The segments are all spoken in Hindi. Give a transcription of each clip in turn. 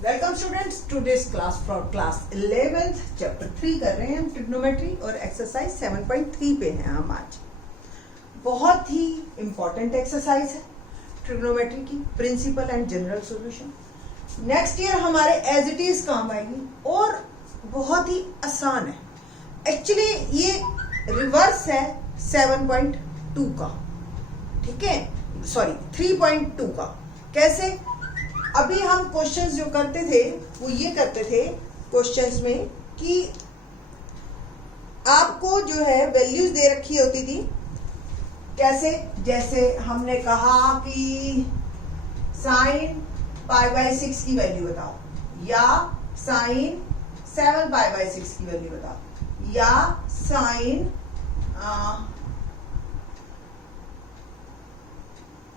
Welcome students to this class for class 11th chapter 3 कर रहे हैं हम ट्रिग्नोमेट्री और एक्सरसाइज 7.3 पे हैं हम आज। बहुत ही इंपॉर्टेंट एक्सरसाइज है ट्रिग्नोमेट्री की, principal and general solution. Next year हमारे एज इट इज काम आएगी और बहुत ही आसान है। एक्चुअली ये रिवर्स है 7.2 का, ठीक है, सॉरी 3.2 का। कैसे? अभी हम क्वेश्चंस जो करते थे वो ये करते थे क्वेश्चंस में कि आपको जो है वैल्यूज दे रखी होती थी। कैसे? जैसे हमने कहा कि साइन π/6 की वैल्यू बताओ, या साइन 7π/6 की वैल्यू बताओ, या साइन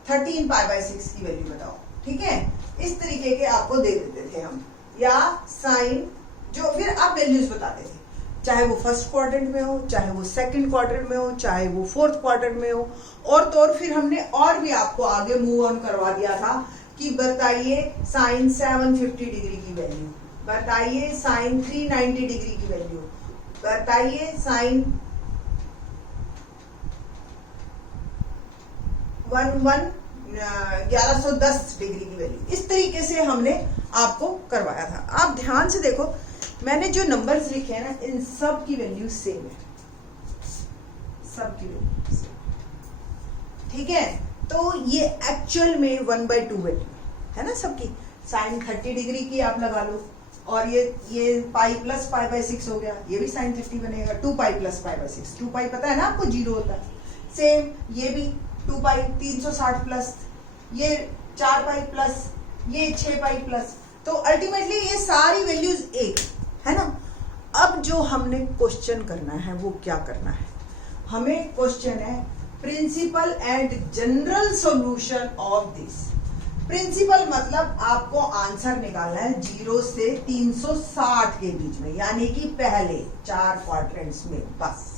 13π/6 की वैल्यू बताओ। ठीक है, इस तरीके के आपको दे देते थे हम, या साइन जो फिर आप वैल्यूज बताते थे, चाहे वो फर्स्ट क्वाड्रेंट में हो, चाहे वो सेकंड क्वाड्रेंट में हो, चाहे वो फोर्थ क्वाड्रेंट में हो। और तो और फिर हमने और भी आपको आगे मूव ऑन करवा दिया था कि बताइए साइन 750 डिग्री की वैल्यू, बताइए साइन 390 डिग्री की वैल्यू, बताइए साइन 1110 डिग्री की वैल्यू। इस तरीके से हमने आपको करवाया था। आप ध्यान से देखो, मैंने जो नंबर्स लिखे हैं ना, इन सब की वैल्यू सेम है, सब की वैल्यू सेम। ठीक है, तो ये एक्चुअल में 1/2 वैल्यू है ना सबकी। साइन 30 डिग्री की आप लगा लो, और ये पाई प्लस π/6 हो गया, ये भी साइन 30 बनेगा। 2π प्लस π/6, 2π पता है ना आपको, 0 होता है। सेम ये भी 2π 360 प्लस, ये 4π प्लस, ये 6π प्लस। तो अल्टीमेटली ये सारी वैल्यूज एक है ना। अब जो हमने क्वेश्चन करना है वो क्या करना है, हमें क्वेश्चन है principal and general solution of this. Principal मतलब आपको आंसर निकालना है 0 से 360 के बीच में, यानी कि पहले 4 क्वाड्रेंट्स में बस।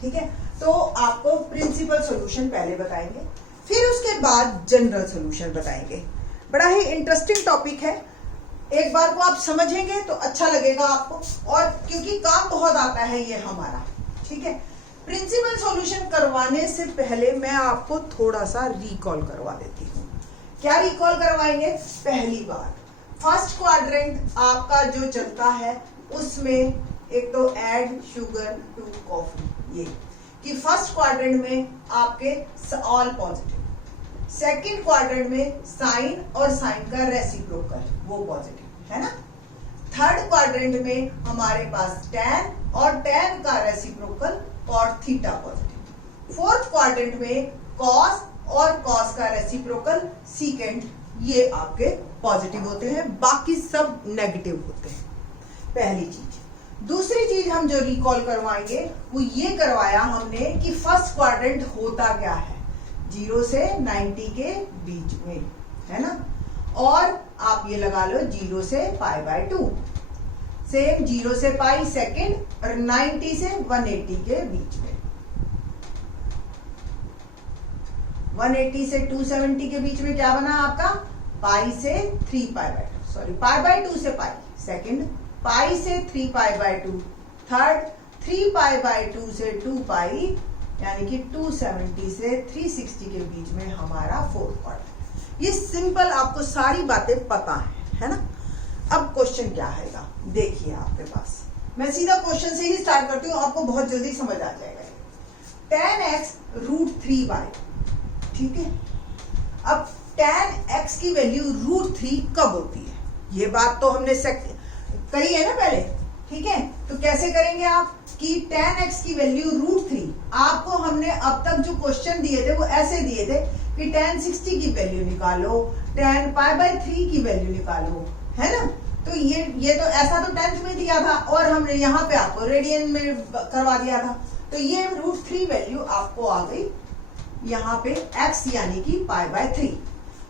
ठीक है, तो आपको प्रिंसिपल सॉल्यूशन पहले बताएंगे, फिर उसके बाद जनरल सॉल्यूशन बताएंगे। बड़ा ही इंटरेस्टिंग टॉपिक है, एक बार को आप समझेंगे तो अच्छा लगेगा आपको, और क्योंकि काम बहुत आता है ये हमारा। ठीक है, प्रिंसिपल सॉल्यूशन करवाने से पहले मैं आपको थोड़ा सा रिकॉल करवा देती हूँ। क्या रिकॉल करवाएंगे? पहली बार फर्स्ट क्वाड्रेंट आपका जो चलता है उसमें एक तो ऐड शुगर टू कॉफी, ये कि फर्स्ट क्वाड्रेंट में आपके ऑल पॉजिटिव, सेकंड क्वाड्रेंट में साइन और साइन का रेसिप्रोकल वो पॉजिटिव है ना। थर्ड क्वाड्रेंट में हमारे पास टैन और टैन का reciprocal cot theta positive. Fourth quadrant में कॉस और कॉस का रेसिप्रोकल सीकेंट, ये आपके पॉजिटिव होते हैं, बाकी सब नेगेटिव होते हैं। पहली चीज। दूसरी चीज हम जो रिकॉल करवाएंगे वो ये करवाया हमने कि फर्स्ट क्वाड्रेंट होता क्या है, 0 से 90 के बीच में है ना। और आप ये लगा लो 0 से π/2, सेम 0 से पाई सेकंड, और 90 से 180 के बीच में, 180 से 270 के बीच में क्या बना आपका, पाई से 3π/2, सॉरी π/2 से पाई सेकंड, पाई से 3π/2 थर्ड, 3π/2 से 2π, यानी कि 270 से 360 के बीच में हमारा फोर्थ क्वाड्रेंट। ये सिंपल आपको सारी बातें पता है ना। अब क्वेश्चन क्या आएगा देखिए आपके पास, मैं सीधा क्वेश्चन से ही स्टार्ट करती हूँ, आपको बहुत जल्दी समझ आ जाएगा। tan x √3y, ठीक है। अब tan x की वैल्यू √3 कब होती है, ये बात तो हमने करी है ना पहले। ठीक है, तो कैसे करेंगे आप कि tan x की वैल्यू √3, आपको हमने अब तक जो क्वेश्चन दिए थे वो ऐसे दिए थे कि tan 60 की वैल्यू निकालो, tan π/3 की वैल्यू निकालो, है ना। तो ये तो ऐसा तो 10th में दिया था, और हमने यहाँ पे आपको रेडियन में करवा दिया था। तो ये √3 वैल्यू आपको आ गई यहाँ पे x यानी कि π/3।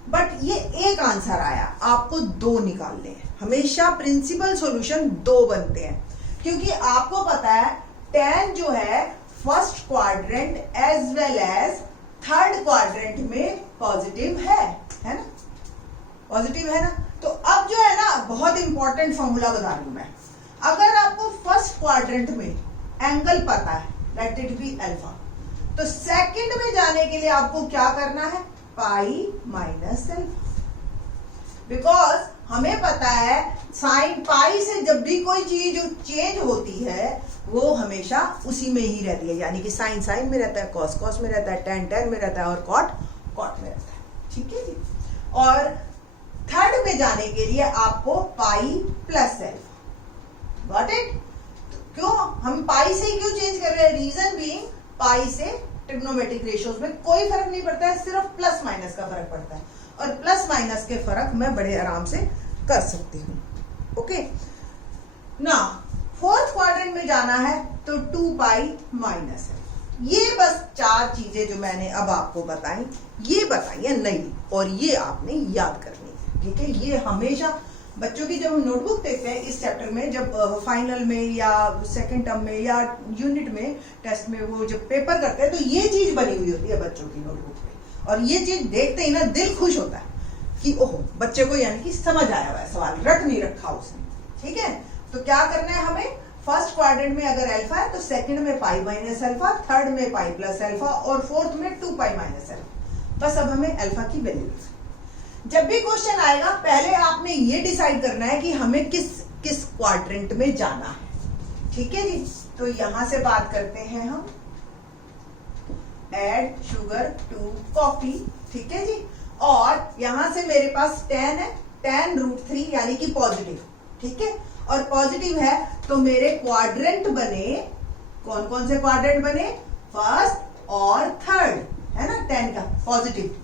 बट ये एक आंसर आया, आपको 2 निकालने हैं। हमेशा प्रिंसिपल सॉल्यूशन 2 बनते हैं, क्योंकि आपको पता है tan जो है first quadrant as well as third quadrant में पॉजिटिव है ना, पॉजिटिव है ना। तो अब जो है ना बहुत इंपॉर्टेंट फॉर्मूला बता रही हूं मैं। अगर आपको फर्स्ट क्वाड्रेंट में एंगल पता है, लेट इट बी अल्फा, तो सेकंड में जाने के लिए आपको क्या करना है, पाई माइनस अल्फा। बिकॉज हमें पता है साइन पाई से जब भी कोई चीज चेंज होती है वो हमेशा उसी में ही रहती है, यानी कि साइन साइन में रहता है, कॉस कॉस में रहता है, टेन टेन में रहता है और कॉट कॉट में रहता है। ठीक है जी। और थर्ड में जाने के लिए आपको पाई प्लस अल्फा। Got it? क्यों हम पाई से क्यों चेंज कर रहे हैं? रीजन बीइंग पाई से ट्रिग्नोमेट्रिक रेशियोज में कोई फर्क नहीं पड़ता है, सिर्फ प्लस माइनस का फर्क पड़ता है, और प्लस माइनस के फर्क मैं बड़े आराम से कर सकती हूँ। ओके ना, फोर्थ क्वाड्रेंट में जाना है तो 2 पाई माइनस है। ये बस 4 चीजें जो मैंने अब आपको बताई, ये बताई है नई, और ये आपने याद करनी है। ठीक है, ये हमेशा बच्चों की जब हम नोटबुक देखते हैं इस चैप्टर में, जब फाइनल में या सेकंड टर्म में या यूनिट में टेस्ट में वो जब पेपर करते हैं तो ये चीज बनी हुई होती है बच्चों की नोटबुक पे, और ये चीज देखते ही ना दिल खुश होता है कि ओहो बच्चे को यानी कि समझ आया हुआ है, सवाल रट नहीं रखा उसने। ठीक है, तो क्या करना है हमें, फर्स्ट क्वाड्रेंट में अगर अल्फा है तो सेकंड में पाई माइनस अल्फा, थर्ड में पाई प्लस अल्फा और फोर्थ में 2 पाई माइनस अल्फा। बस अब हमें अल्फा की वैल्यू, जब भी क्वेश्चन आएगा पहले आपने ये डिसाइड करना है कि हमें किस किस क्वाड्रेंट में जाना है। ठीक है जी, तो यहां से बात करते हैं हम, ऐड शुगर टू कॉफी। ठीक है जी, और यहां से मेरे पास 10 है, 10√3 यानी कि पॉजिटिव। ठीक है, और पॉजिटिव है तो मेरे क्वाड्रेंट बने, कौन कौन से क्वाड्रेंट बने, फर्स्ट और थर्ड, है ना, 10 का पॉजिटिव।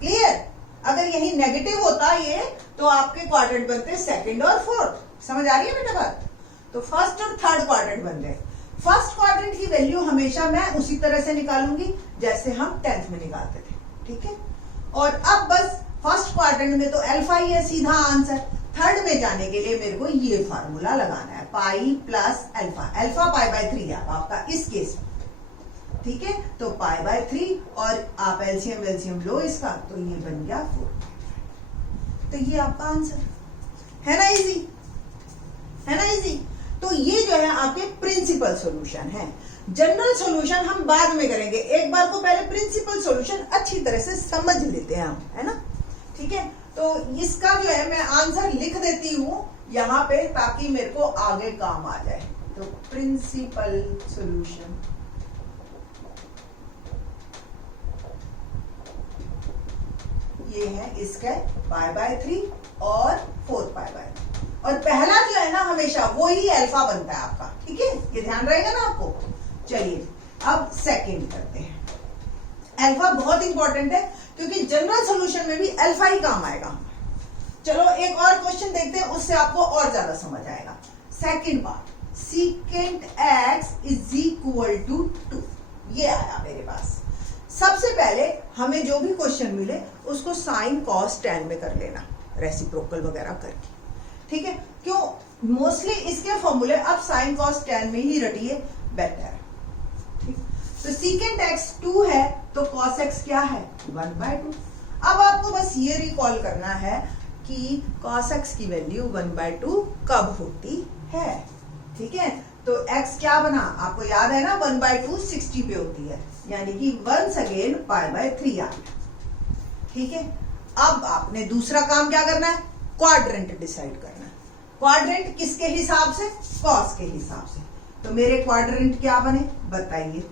क्लियर? अगर यही नेगेटिव होता ये तो आपके क्वाड्रेंट बनते सेकंड और फोर्थ। समझ आ रही है बेटा बात? तो फर्स्ट और थर्ड क्वाड्रेंट बन गए। फर्स्ट क्वाड्रेंट की वैल्यू हमेशा मैं उसी तरह से निकालूंगी जैसे हम 10th में निकालते थे। ठीक है, और अब बस फर्स्ट क्वाड्रेंट में तो अल्फा ही है, सीधा आंसर। थर्ड में जाने के लिए मेरे को ये फार्मूला लगाना है, पाई plus alpha. Alpha pi by 3 है आपका इस केस में। ठीक है, तो पाई बाय 3 और आप एलसीएम लो इसका, तो ये बन गया 4। तो ये आपका आंसर है ना, इजी है ना, इजी। तो ये जो है आपके प्रिंसिपल सॉल्यूशन है। जनरल सॉल्यूशन हम बाद में करेंगे, एक बार को पहले प्रिंसिपल सॉल्यूशन अच्छी तरह से समझ लेते हैं हम, है ना। ठीक है, तो इसका जो है मैं आंसर लिख देती हूं यहां पे ताकि मेरे को आगे काम आ जाए। तो प्रिंसिपल सॉल्यूशन ये है इसका पाई बाय 3 और 4 पाई बाय 3, और पहला जो है ना हमेशा वो ही अल्फा बनता है आपका। ठीक है, ये ध्यान रहेगा ना आपको। चलिए अब सेकंड करते हैं। अल्फा बहुत इंपॉर्टेंट है क्योंकि जनरल सॉल्यूशन में भी अल्फा ही काम आएगा। चलो एक और क्वेश्चन देखते हैं, उससे आपको और ज्यादा समझ आएगा। Second part, second x is equal to 2, ये आया मेरे पास। सबसे पहले हमें जो भी क्वेश्चन मिले उसको साइन कॉस टैन में कर लेना, रेसिप्रोकल वगैरह करके। ठीक है, क्यों, मोस्टली इसके फॉर्मूले अब साइन कॉस टैन में ही रटिए, बेटर है। ठीक, तो सेकंड x 2 है तो cos x क्या है, 1/2। अब आपको बस ये रिकॉल करना है कि cos x की वैल्यू 1/2 कब होती है। ठीक है, तो x क्या बना, आपको याद है ना, 1/2 60 पे होती है, यानी कि वंस अगेन पाई बाय 3 आ गया। ठीक है, अब आपने दूसरा काम क्या करना है, क्वाड्रेंट डिसाइड करना है। क्वाड्रेंट किसके हिसाब से, कॉस के हिसाब से। तो मेरे क्वाड्रेंट क्या बने बताइए,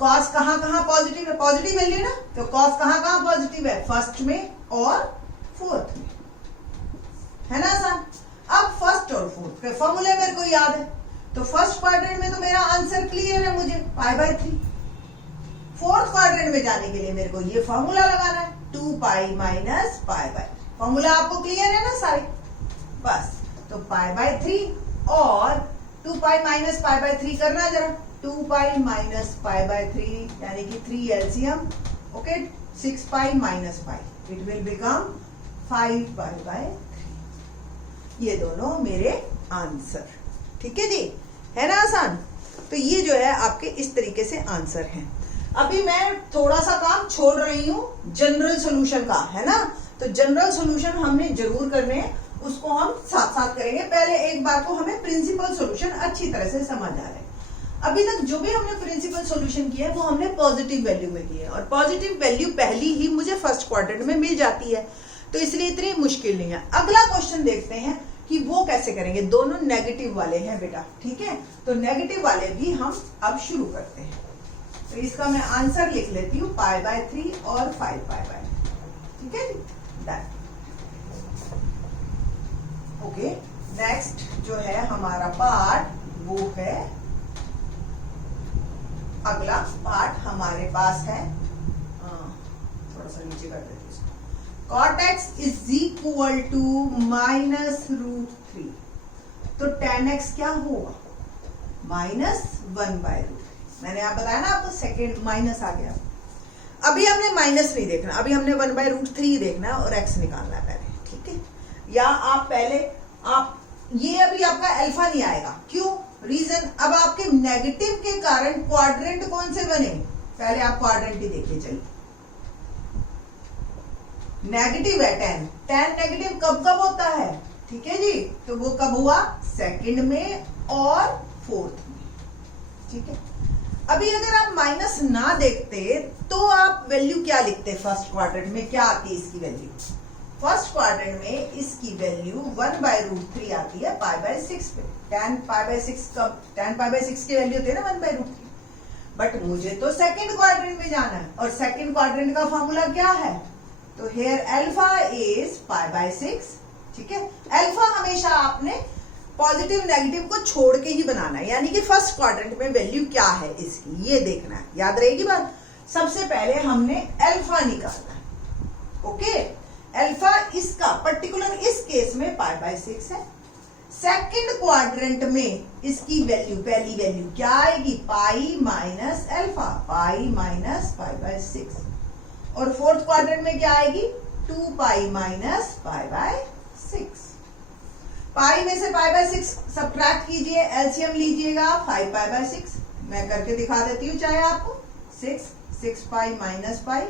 कॉस कहां कहां पॉजिटिव है, पॉजिटिव वैल्यू ना, तो कॉस कहां कहां पॉजिटिव है, फर्स्ट में और फोर्थ में, है ना आसान। अब फर्स्ट और फोर्थ के फॉर्मूले मेरे को याद है, तो फर्स्ट क्वाड्रेंट में तो मेरा आंसर क्लियर है, मुझे पाई बाय 3। फोर्थ क्वाड्रेंट में जाने के लिए मेरे को ये फॉर्मूला लगाना है, 2 pi minus pi by. Formula आपको क्लियर है ना सारे, बस। तो पाई बाय 3 और 2 पाई माइनस पाई बाय 3 करना जरा, 2 पाई माइनस पाई बाय 3 यानी कि 3 LCM, okay, 6 pi minus pi, it will become 5 pi bye 3। ये दोनों मेरे आंसर। ठीक है जी, है ना आसान। तो ये जो है आपके इस तरीके से आंसर हैं। अभी मैं थोड़ा सा काम छोड़ रही हूं जनरल सॉल्यूशन का, है ना। तो जनरल सॉल्यूशन हमने जरूर करने हैं, उसको हम साथ साथ करेंगे। पहले एक बार को हमें प्रिंसिपल सॉल्यूशन अच्छी तरह से समझ आ रहा है। अभी तक जो भी हमने प्रिंसिपल सॉल्यूशन किया है वो हमने पॉजिटिव वैल्यू में किया है, और पॉजिटिव वैल्यू पहली ही मुझे फर्स्ट क्वाड्रेंट में मिल जाती है, तो इसलिए इतनी मुश्किल नहीं है। अगला क्वेश्चन देखते हैं कि वो कैसे करेंगे। दोनों नेगेटिव वाले हैं बेटा, ठीक है, तो नेगेटिव वाले भी हम अब शुरू करते हैं। तो इसका मैं आंसर लिख लेती हूँ π/3 और 5π/, ठीक है जी, डन। ओके, नेक्स्ट जो है हमारा पार्ट वो है, अगला पार्ट हमारे पास है, थोड़ा सा नीचे कर देते हैं, cot x is equal to -√3, तो tan x क्या होगा, -1/√3। मैंने आप बताया ना आपको सेकेंड माइनस आ गया। अभी हमने माइनस नहीं देखना, अभी हमने 1/√3 देखना है और x निकालना है पहले, ठीक है। या आप पहले आप ये अभी आपका अल्फा नहीं आएगा, क्यों, रीजन, अब आपके नेगेटिव के कारण क्वाड्रेंट कौन से बने, पहले आप क्वाड्रेंट ही देखिए। चलिए, नेगेटिव है tan नेगेटिव कब कब होता है, ठीक है जी, तो वो कब हुआ, सेकंड में और फोर्थ में, ठीक है। अभी अगर आप माइनस ना देखते तो आप वैल्यू क्या लिखते, फर्स्ट क्वाड्रेंट में क्या आती है इसकी वैल्यू, फर्स्ट क्वाड्रेंट में इसकी वैल्यू 1/√3 आती है π/6 पे। tan π/6 कब, tan π/6 की वैल्यू होती है ना 1/√3, बट मुझे तो सेकंड क्वाड्रेंट में जाना है, और सेकंड क्वाड्रेंट का फॉर्मूला क्या है, तो हियर अल्फा इज π/6, ठीक है। अल्फा हमेशा आपने पॉजिटिव नेगेटिव को छोड़ के ही बनाना है, यानी कि फर्स्ट क्वाड्रेंट में वैल्यू क्या है इसकी, ये देखना है, याद रहेगी बात। सबसे पहले हमने अल्फा निकालना है, ओके। अल्फा इसका पर्टिकुलर इस केस में π/6 है। सेकंड क्वाड्रेंट में इसकी वैल्यू, पहली वैल्यू क्या आएगी, pi minus alpha, pi minus π/6, और फोर्थ क्वाड्रेंट में क्या आएगी, 2π माइनस π/6। पाई में से π/6 सब्ट्रैक्ट कीजिए, एलसीएम लीजिएगा 5π/6, मैं करके दिखा देती हूँ चाहे आपको, 6π माइनस पाई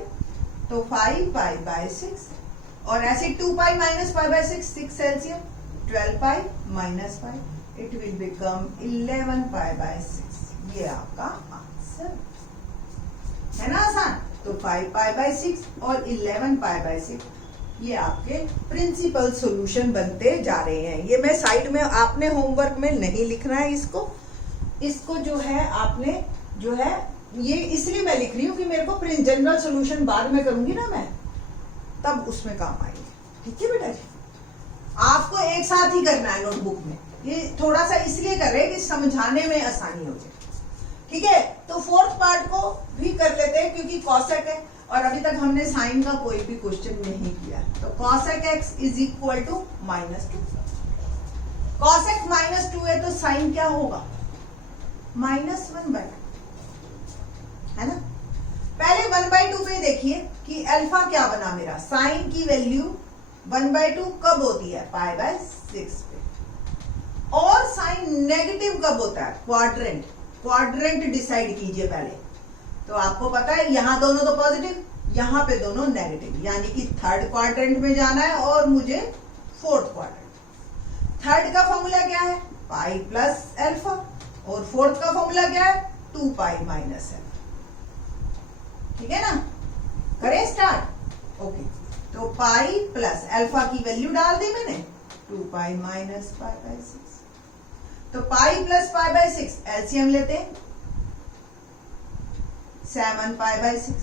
तो 5π/6, और ऐसे 2π minus π/6, 6 LCM 12π minus pi, it will become 11π/6। ये आपका आंसर है ना, आसान। तो 5π/6 और 11π/6 ये आपके प्रिंसिपल सॉल्यूशन बनते जा रहे हैं। ये मैं साइड में, आपने होमवर्क में नहीं लिखना है इसको जो है आपने जो है, ये इसलिए मैं लिख रही हूँ कि मेरे को जनरल सॉल्यूशन बाद में करूंगी ना मैं, तब उसमें काम आएंगे, ठीक है बेटा जी। आपको एक साथ ही करना है नोटबुक में, ये थोड़ा सा इसलिए कर रहे हैं कि समझाने में आसानी हो जाए, ठीक है। तो फोर्थ पार्ट को भी कर लेते हैं क्योंकि कॉसेक है, और अभी तक हमने साइन का कोई भी क्वेश्चन नहीं किया। तो cosec x is equal to -2, cosec -2 है तो साइन क्या होगा, -1/2, है ना। पहले 1/2 पे देखिए कि अल्फा क्या बना मेरा, साइन की वैल्यू 1/2 कब होती है, π/6 पे, और साइन नेगेटिव कब होता है, क्वाड्रेंट डिसाइड कीजिए पहले। तो आपको पता है यहाँ दोनों तो पॉजिटिव, यहाँ पे दोनों नेगेटिव, यानी कि थर्ड क्वाड्रेंट में जाना है और मुझे फोर्थ क्वाड्रेंट। थर्ड का फॉर्मूला क्या है, पाई प्लस अल्फा, और फोर्थ का फॉर्मूला क्या है, 2π माइनस अल्फा, ठीक है ना। करें स्टार्ट, ओके। तो पाई प्लस अल्फा की वैल्यू डाल दी मैंने, 2π माइनस π/6, तो पाई प्लस π/6 एलसीएम लेते हैं, 7π/6,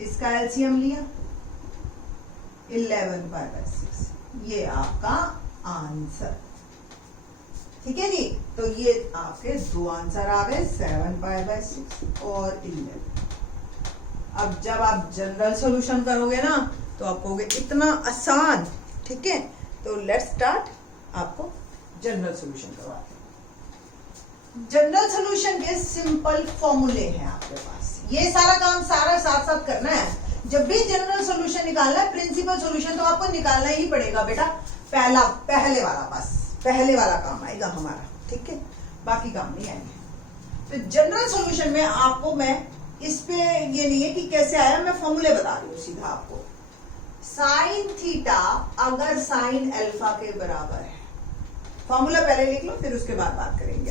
इसका एलसीएम लिया 11π/6, ये आपका आंसर, ठीक है जी। तो ये आपके दो आंसर आ गए, 7π/6 और 11। अब जब आप जनरल सॉल्यूशन करोगे ना तो आप कहोगे इतना आसान, ठीक है। तो लेट्स स्टार्ट, आपको जनरल सॉल्यूशन करवाते हैं। जनरल सॉल्यूशन के सिंपल फॉर्मूले हैं आपके पास, ये सारा काम सारा साथ साथ करना है। जब भी जनरल सॉल्यूशन निकालना है, प्रिंसिपल सॉल्यूशन तो आपको निकालना ही पड़ेगा बेटा, पहले वाला, बस पहले वाला काम आएगा हमारा, ठीक है, बाकी काम नहीं आएंगे। तो जनरल सॉल्यूशन में आपको मैं इस पे ये नहीं है कि कैसे आया, मैं फॉर्मूले बता रही हूँ सीधा आपको। साइन थीटा अगर साइन अल्फा के बराबर है, फॉर्मूला पहले लिख लो फिर उसके बाद बात करेंगे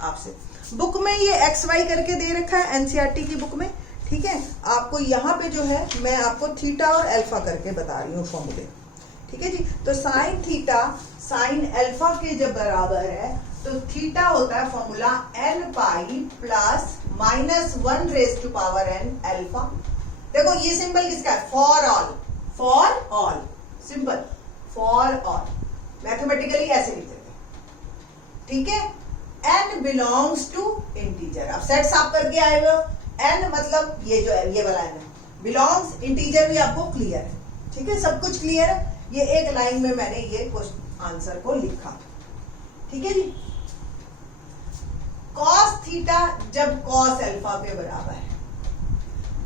आपसे। बुक में ये एक्स वाई करके दे रखा है एनसीईआरटी की बुक में, ठीक है। आपको यहाँ पे जो है मैं आपको थीटा और अल्फा करके बता रही हूँ फॉर्मूले, ठीक है जी। तो साइन थीटा साइन अल्फा के जब बराबर है तो थीटा होता है formula n pi plus minus 1 raise to power n alpha. देखो ये सिंबल किसका है, for all symbol for all, mathematically ऐसे लिख देते, ठीक है। n बिलोंग्स टू इंटीजर, अब सेट साफ करके आए हो, n मतलब ये जो है ये वाला n है, बिलोंग्स इंटीजर भी आपको क्लियर है, ठीक है, सब कुछ क्लियर है। ये एक लाइन में मैंने ये आंसर को लिखा, ठीक है जी। कॉस थीटा जब कॉस अल्फा के बराबर है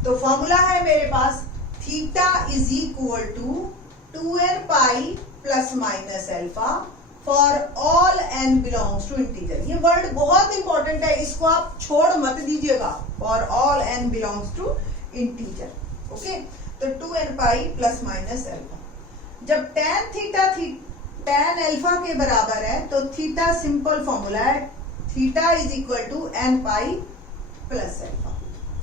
तो फॉर्मूला है मेरे पास theta is equal to 2n pi plus minus alpha for all n belongs to integer. ये वर्ड बहुत इंपॉर्टेंट है, इसको आप छोड़ मत दीजिएगा, for all n belongs to integer, okay. तो 2n pi plus minus alpha, जब tan थीटा tan अल्फा के बराबर है तो थीटा सिंपल फॉर्मूला है theta is equal to n pi plus alpha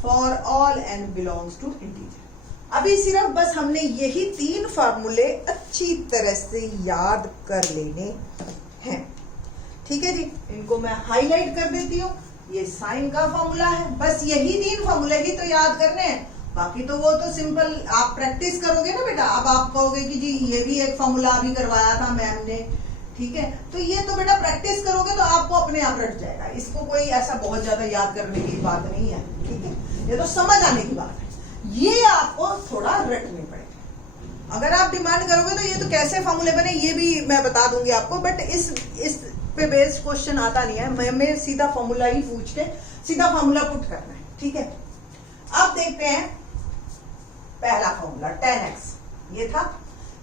for all n belongs to integer. अभी सिर्फ बस हमने यही 3 फार्मूले अच्छी तरह से याद कर लेने हैं, ठीक है जी। इनको मैं हाईलाइट कर देती हूँ, ये साइन का फॉर्मूला है, बस यही 3 फार्मूले ही तो याद करने हैं, बाकी तो वो तो सिंपल आप प्रैक्टिस करोगे ना बेटा। अब आप कहोगे कि जी ये भी एक फॉर्मूला अभी करवाया था मैम ने, ठीक है, तो ये तो बेटा प्रैक्टिस करोगे तो आपको अपने आप रट जाएगा, इसको कोई ऐसा बहुत ज्यादा याद करने की बात नहीं है, ठीक है, ये तो समझ आने की बात है, ये आपको थोड़ा रटने पड़ेगा। अगर आप डिमांड करोगे तो ये तो कैसे फॉर्मूले बने ये भी मैं बता दूंगी आपको, बट इस पे बेस्ड क्वेश्चन आता नहीं है, मैं सीधा फॉर्मूला ही पूछ के सीधा फॉर्मूला पुट करना है, ठीक है। अब देखते हैं पहला फॉर्मूला tan x, ये था,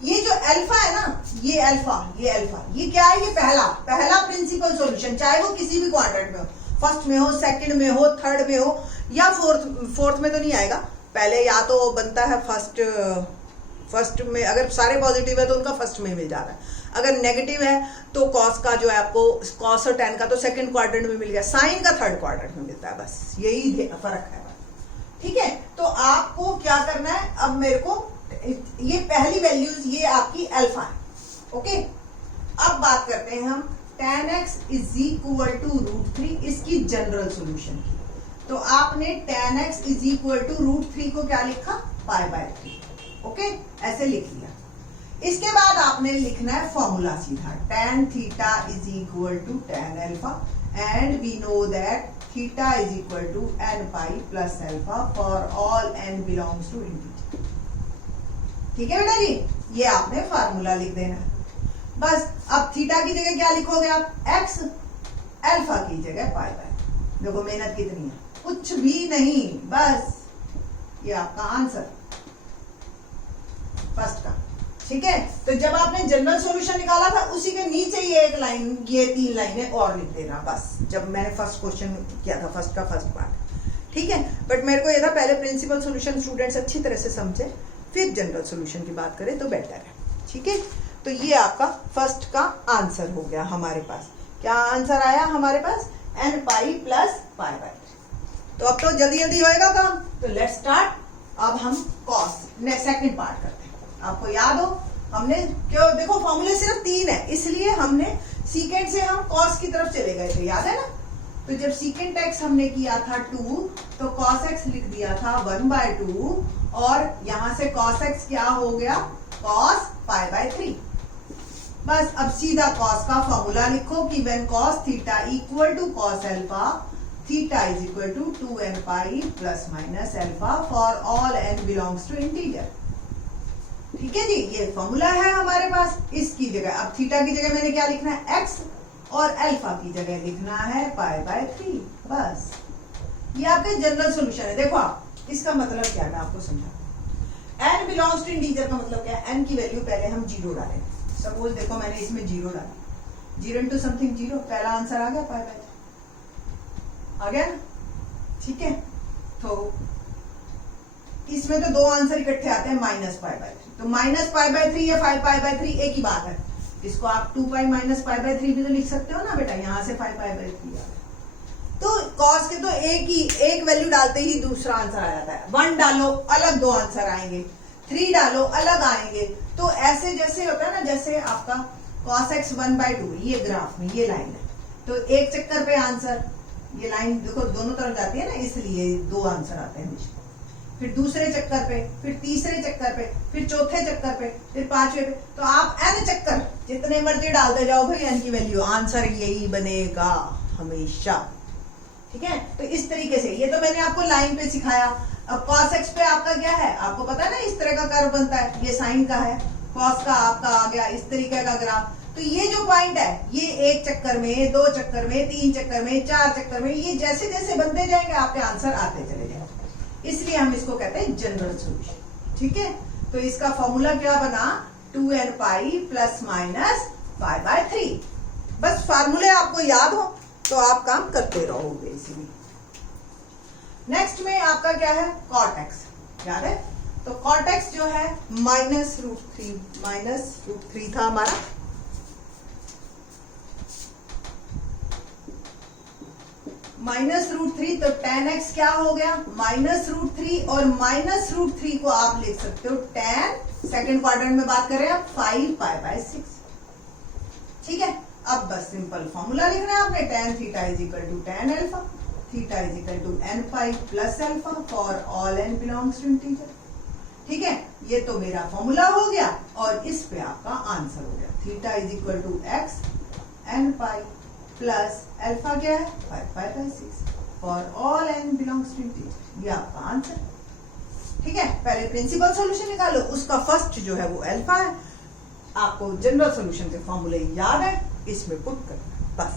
ये जो अल्फा है ना, ये अल्फा ये क्या है, ये पहला प्रिंसिपल सॉल्यूशन, चाहे वो किसी भी क्वाड्रेंट में हो, फर्स्ट में हो, सेकंड में हो, थर्ड में हो या फोर्थ में तो नहीं आएगा, पहले या तो बनता है फर्स्ट में, अगर सारे पॉजिटिव है तो उनका फर्स्ट में मिल जाता है, अगर नेगेटिव है तो कॉस का जो है आपको कॉस और tan का तो सेकंड क्वाड्रेंट में मिल गया, साइन का थर्ड क्वाड्रेंट में मिलता है, बस यही फर्क है, ठीक है। तो आपको क्या करना है, अब मेरे को ये पहली वैल्यूज ये आपकी अल्फा है, ओके। अब बात करते हैं हम tan x is equal to √3 इसकी जनरल सॉल्यूशन की, तो आपने tan x is equal to √3 को क्या लिखा, π/3, ओके, ऐसे लिख लिया। इसके बाद आपने लिखना है फॉर्मूला सीधा, tan theta is equal to tan alpha and we know that theta is equal to n pi plus alpha for all n belongs to integer, ठीक है बेटा जी। ये आपने फार्मूला लिख देना, बस। अब थीटा की जगह क्या लिखोगे आप, x, अल्फा की जगह π/3। देखो मेहनत कितनी है, कुछ भी नहीं, बस ये आपका आंसर फर्स्ट का, ठीक है। तो जब आपने जनरल सॉल्यूशन निकाला था उसी के नीचे ये एक लाइन, ये 3 लाइनें और लिख देना, बस। जब मैंने फर्स्ट क्वेश्चन किया था, फर्स्ट का फर्स्ट पार्ट, ठीक है, बट मेरे को ये था पहले प्रिंसिपल सॉल्यूशन स्टूडेंट्स अच्छी तरह से समझे फिर जनरल सॉल्यूशन की बात करें तो बेटर है, ठीक है। तो ये आपका फर्स्ट का आंसर हो गया हमारे पास। क्या आंसर आया हमारे पास, n पाई प्लस π/3। तो अब तो जल्दी जल्दी होएगा काम, तो लेट्स स्टार्ट। अब हम कॉस सेकंड पार्ट करते हैं। आपको याद हो हमने क्यों, देखो फॉर्मूले सिर्फ 3 है, इसलिए हमने सीकेंड से हम कॉस की तरफ चले गए थे, याद है ना। तो जब सीकेंड x हमने किया था 2 तो cos x लिख दिया था 1/2 और यहां से cos x क्या हो गया, cos π/3। बस अब सीधा cos का फॉर्मूला लिखो कि when cos theta equal to cos alpha theta is equal to 2n pi plus minus alpha for all n belongs to integer, ठीक है जी। ये फॉर्मूला है हमारे पास। इसकी जगह अब थीटा की जगह मैंने क्या लिखना है, x, और अल्फा की जगह लिखना है π/3, बस। ये आपके जनरल सॉल्यूशन है। देखो आप इसका मतलब क्या है, मैं आपको समझाता हूं। n बिलोंग्स टू इंटीजर का मतलब क्या है, n की वैल्यू पहले हम 0 डालें। सपोज देखो मैंने इसमें 0 डाला, 0 इंटू समथिंग 0, पहला आंसर आ गया π/3, आ गया ना, ठीक है। तो इसमें तो दो आंसर इकट्ठे आते हैं माइनस पाई बाय 3, तो माइनस पाई बाय 3 या 5 पाई बाय 3 एक ही बात है। इसको आप 2 पाई माइनस पाई बाय 3 भी तो लिख सकते हो ना बेटा, यहाँ से 5 पाई बाय 3 आ गया। तो कॉस के तो एक वैल्यू डालते ही दूसरा आंसर आ जाता है। 1 डालो अलग दो आंसर आएंगे, 3 डालो अलग आएंगे। तो ऐसे जैसे होता है ना, जैसे आपका cos x 1/2 ये ग्राफ में ये लाइन है, तो एक चक्कर पे आंसर, ये लाइन देखो दोनों तरफ जाती है ना, इसलिए दो आंसर आते हैं हमेशा। फिर दूसरे चक्कर पे, फिर तीसरे चक्कर पे, फिर चौथे चक्कर पे, फिर पांचवे पे, तो आप n चक्कर जितने मर्जी डालते जाओ भाई, n की वैल्यू आंसर यही बनेगा हमेशा। ठीक है, तो इस तरीके से ये तो मैंने आपको लाइन पे सिखाया। अब cos x पे आपका क्या है, आपको पता है ना, इस तरह का कर्व बनता है, ये साइन का है, cos का आपका आ गया इस तरीके का ग्राफ। तो ये जो पॉइंट है, ये एक चक्कर में, दो चक्कर में, तीन चक्कर में, चार चक्कर में, ये जैसे जैसे बनते जाएंगे आपके आंसर आते चले जाएंगे, इसलिए हम इसको कहते हैं जनरल सॉल्यूशन। ठीक है, तो इसका फॉर्मूला क्या बना, 2n pi plus minus pi by 3। बस फार्मूले आपको याद हो तो आप काम करते रहोगे इसीलिए। नेक्स्ट में आपका क्या है, cot x, याद है? तो cot x जो है -√3 था हमारा, -√3, तो tan x क्या हो गया, -√3, और -√3 को आप लिख सकते हो tan, सेकेंड क्वाड्रेंट में बात करें आप, 5 पाई बाय 6। ठीक है, अब बस सिंपल फॉर्मूला लिखना है आपने, tan theta is equal to tan alpha, theta is equal to n pi plus alpha for all n belongs to integer. ठीक है, ये तो मेरा फॉर्मूला हो गया, और इस पे आपका आंसर हो गया, theta is equal to x n pi plus alpha क्या है, 5 pi by 6 for all n belongs to integer. ये आपका आंसर। ठीक है, पहले प्रिंसिपल सॉल्यूशन निकालो, उसका फर्स्ट जो है वो अल्फा है, आपको जनरल सॉल्यूशन के फॉर्मूले याद है, इसमें पुट करना बस।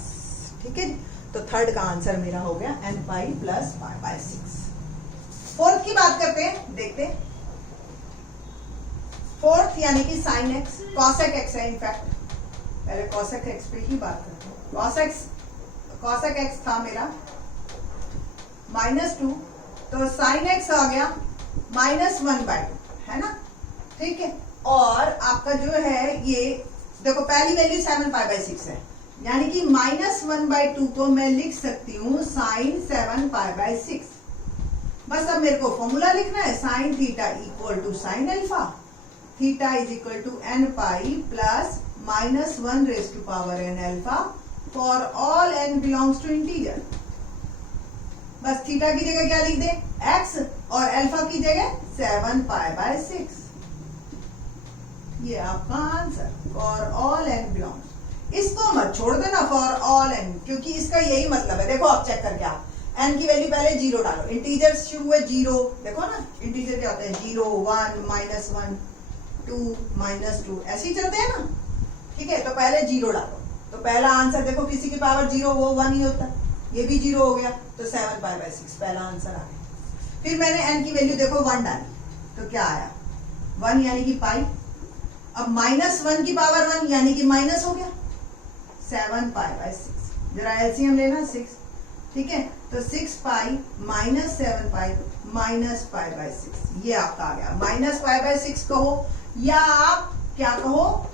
ठीक है, तो थर्ड का आंसर मेरा हो गया n pi plus 5 by 6। Fourth की बात करते हैं, देखते हैं। फोर्थ यानी कि sin x, cosec x है इनफैक्ट, पहले cosec x पे ही बात करते हैं। cosec x था मेरा -2, तो sin x आ गया -1/2, है ना? ठीक है, और आपका जो है ये देखो, पहली वैल्यू 7 पाई बाय 6 है, यानी कि -1/2 को मैं लिख सकती हूँ sin 7 पाई बाय 6। बस अब मेरे को फॉर्मूला लिखना है, sin theta equal to sin alpha, theta is equal to n pi plus -1 raise to power n alpha for all n belongs to integer. बस थीटा की जगह क्या लिख दे, x, और अल्फा की जगह 7 पाई बाय 6। ये आपका answer for all n belongs. इसको मत छोड़ देना फॉर ऑल n, क्योंकि इसका यही मतलब है। देखो आप चेक करके, आप n की वैल्यू पहले 0 डालो, इंटीजर शुरू है 0, देखो ना इंटीजर क्या होते हैं, 0 1 -1 2 -2 ऐसे ही चलते हैं ना। ठीक है, तो पहले 0 डालो, तो पहला आंसर देखो, किसी की पावर 0 वो 1 ही होता है, ये भी 0 हो गया, तो 7 पाई बाय 6 पहला आंसर आ गया। फिर मैंने n की वैल्यू देखो 1 डाली, तो क्या आया, 1 यानी कि पाई। अब -1 की पावर 1 यानी कि माइनस हो गया, 7 पाई बाय 6। जरा एलसीएम लेना 6। ठीक है, तो 6 पाई -7 पाई -पाई बाय 6, ये आपका आ गया। -पाई बाय 6 कहो, या आप क्या कहो,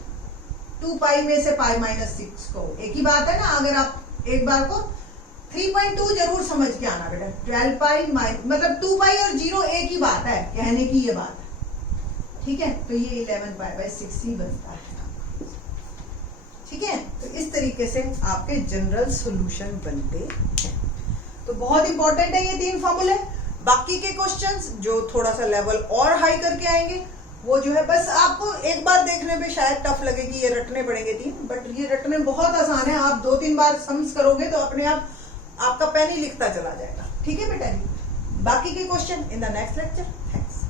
2 पाई में से पाई -6 कहो, एक ही बात है ना। अगर आप एक बार को 3.2 जरूर समझ के आना बेटा, 12 पाई मतलब 2 पाई और 0 एक ही बात है, कहने की ये बात है। ठीक है, तो ये 11 पाई बाय 6 ही बनता है। ठीक है, तो इस तरीके से आपके जनरल सॉल्यूशन बनते हैं। तो बहुत इंपॉर्टेंट है ये 3 फॉर्मूले। बाकी के क्वेश्चंस जो थोड़ा सा लेवल और हाई करके आएंगे, वो जो है बस आपको एक बार देखने पे शायद टफ लगे कि ये रटने पड़ेंगे 3, बट ये रटने बहुत आसान है। आप 2-3 बार सम्स करोगे तो अपने आप आपका पेन ही लिखता चला जाएगा। ठीक है बेटा जी, बाकी के question in the next lecture. Thanks.